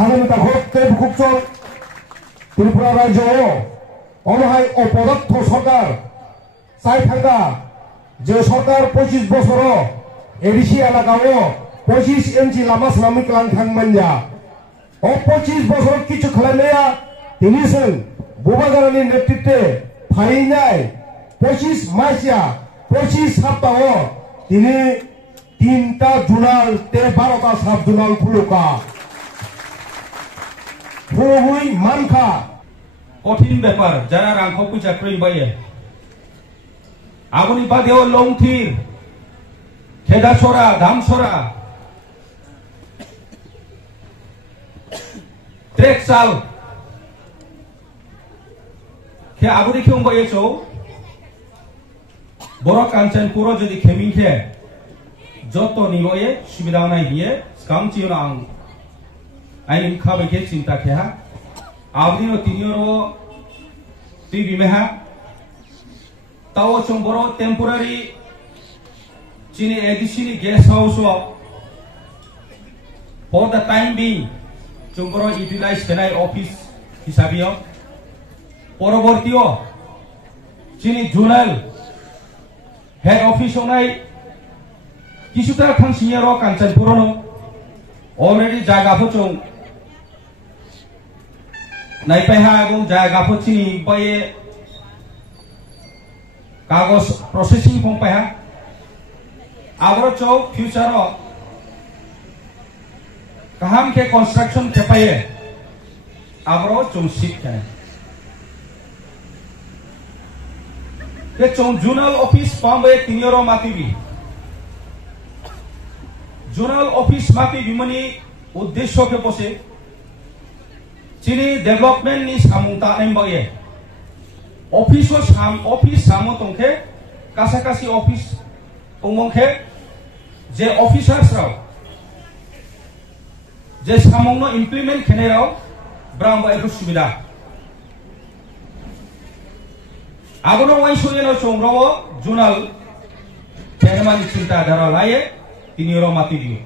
खाने ताखते बुकुचल त्रिपुरा राज्य अनहाय अपदत्थ सरकार चाय थांगा जे सरकार 25 बছर एडिसी एलाकाओ 25 इंची लामा सालामी क्लान थांगमानजा ओ 25 बছर किछु खालामनाया दिनैसिम बुबागारानि नेतृत्वे फालिनाय 25 मासिया 25 सप्ताह दिनै 3टा जुनाल ते 12टा साब जुनाल खुलुका हुई मानखा कठिन बेपार जरा रांखौ फैसा क्रयबायो आगुनि बादियाव लंथिर खेदासरा धामसरा ट्रेक साल खे आगुनि खेंबायो चौ बर कांचनपुर जदि खेमिंखे जतो निबोये सुबिदा नाय दिए कामचियो आं आइनि खाबैखे चिंता खेहा आबदिनो तिनिरो ति बिमेहा ताओ चंबरो टेम्पोरारी चिनी एडिसिनी guest house for the time being चंबरो यूटिलाइज केनाय ऑफिस हिसाबियो परवर्तियो चिनी जोनल हेड ऑफिस होनाय किसुता थांसियारो कांचनपुरनो ऑलरेडी जागाफो चं नायपायहा गं जागाफो चिनी बाये कागज प्रोसेसिंग फंपायहा आबरो चौ फ्यूचर कहम के कंस्ट्रक्शन खेपाये आबरो चौसिप के चौ जोनल ऑफिस पांबे तिनिरो मातिबी जोनल ऑफिस माति बिमनी उद्देश्य के बसे चिनी डेवलपमेंट नि सामुंता नेमबाये ऑफिस सामो तंखे कासाकासी ऑफिस तंगंखे जे ऑफिसर्स राव जे सामंगनो इम्प्लीमेंट खेनेराव ब्रांबाय सुविधा आगोनो वाइसोयेनो चंग्रव जोनल चेयरमैन चिंता धारा लाये तिनिरो मातिबी